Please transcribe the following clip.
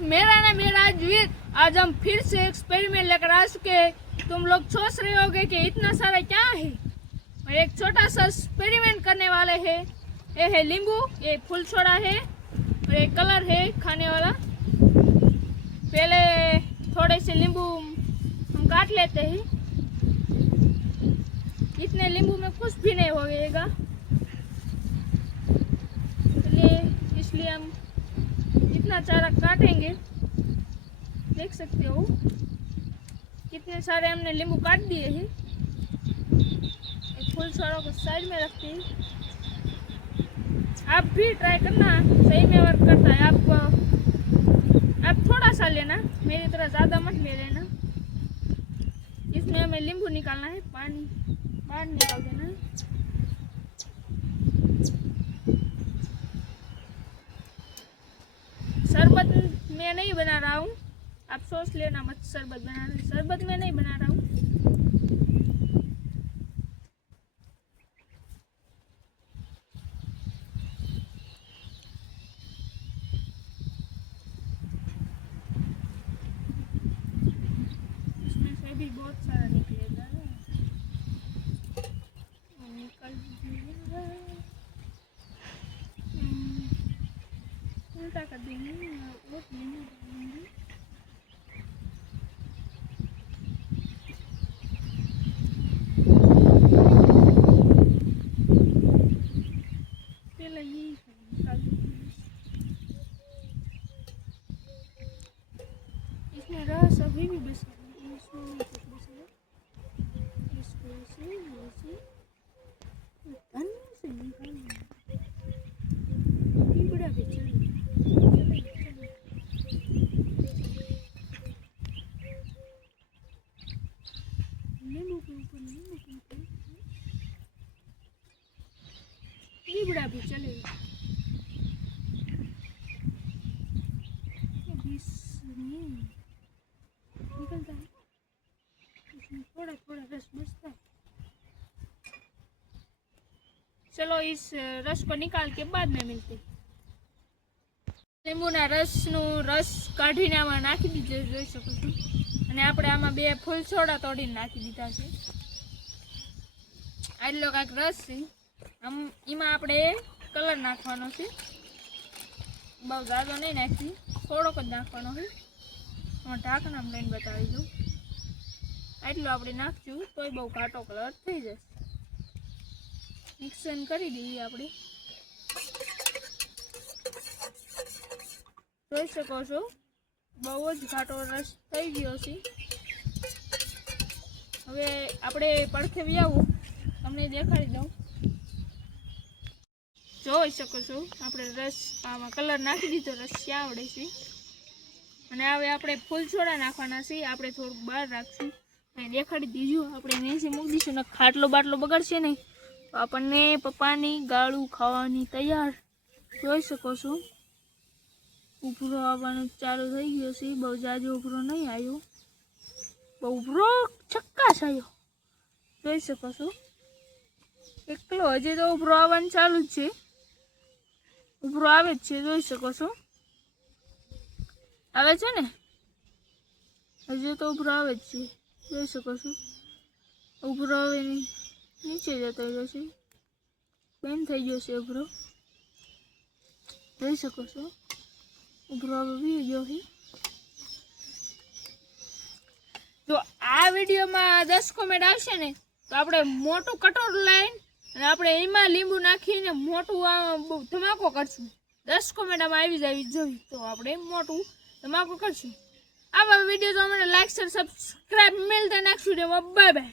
मेरा नाम है राजवीर। आज हम फिर से एक्सपेरिमेंट लेकर आ चुके हैं। तुम लोग सोच रहे होगे कि इतना सारा क्या है, और एक छोटा सा एक्सपेरिमेंट करने वाले हैं। ये है नींबू, ये फूल छोड़ा है, और एक कलर है खाने वाला। पहले थोड़े से नींबू हम काट लेते हैं। इतने नींबू में कुछ भी नहीं होगा, इसलिए हम इतना सारा काटेंगे। देख सकते हो कितने सारे हमने नींबू काट दिए हैं। एक फूल छोड़ों को साइड में रखते हैं। आप भी ट्राई करना, सही में वर्क करता है। आप थोड़ा सा लेना, मेरी तरह ज़्यादा मत ले लेना। इसमें हमें नींबू निकालना है, पानी बाहर निकाल देना है। शरबत में नहीं बना रहा हूँ, आप सोच लेना मत शरबत बना रहे। शरबत में नहीं बना रहा हूँ। इसमें से भी बहुत सारा निकलेगा, निकल उल्टा कर देंगे और नहीं डालेंगे। पहले यही निकाल देंगे। इसमें रस अभी भी बचा है, इसमें कुछ बचा है। इसको ऐसे से निकालना बड़ा बेचल। ये बड़ा भी चलेगा। निकलता है, इसमें थोड़ा थोड़ा रस बचता है। चलो इस रस को निकाल के बाद में मिलते। લીંબુના રસ કાઢીને આમાં નાખી દીધો જોઈ શકો છો, અને આપણે આમાં બે ફૂલ છોડા તોડીને નાખી દીધા છે। આટલો કાંઈક રસ છે। એમાં આપણે કલર નાખવાનો છે, બહુ ઝાઝો નહીં નાખી, થોડોક જ નાખવાનો છે। હું ઢાંકણામાં લઈને બતાવી દઉં। આટલો આપણે નાખશું તોય બહુ ઘાટો કલર થઈ જશે। મિક્સન કરી દઈએ આપણે। જોઈ શકો છો બહુ જ ઘાટો રસ થઈ ગયો છે। હવે આપણે પડખે વ્યાવું, તમને દેખાડી દઉં। જોઈ શકો છો આપણે રસ આમાં કલર નાખી દીધો, રસ ક્યાં આવડે છે। અને હવે આપણે ફૂલ છોડા નાખવાના છે। આપણે થોડુંક બહાર રાખશું, દેખાડી દીધું। આપણે નીચે મૂકી દઈશું ને ખાટલો બાટલો બગડશે નહીં તો આપણને પપ્પાની ગાળું ખાવાની તૈયાર। જોઈ શકો છો ઉભરો આવવાનું ચાલુ થઈ ગયો છે। બહુ જાજો ઉભરો નહીં આવ્યો, બહુ ઉભરો છક્કાશ આવ્યો। જોઈ શકો છો એકલો, હજી તો ઉભરો આવવાનું ચાલુ જ છે, ઉભરો આવે જ છે। જોઈ શકો છો આવે છે ને, હજી તો ઉભરો આવે જ છે। જોઈ શકો છો ઉભરો હવે નીચે જતો જશે, બંધ થઈ ગયો છે ઉભરો। જોઈ શકો છો ઉભરો આવી ગયો છે। જો આ વિડીયોમાં 10 કોમેન્ટ આવશે ને તો આપણે મોટું કટોરું લઈને અને આપણે એમાં લીંબુ નાખીને મોટું ધમાકો કરશું। 10 કોમેન્ટ આમાં આવી જોઈએ તો આપણે મોટું ધમાકો કરશું। આવા વિડીયો તો અમને લાઈક શેર સબસ્ક્રાઇબ મિલતા નાખશું। Bye bye.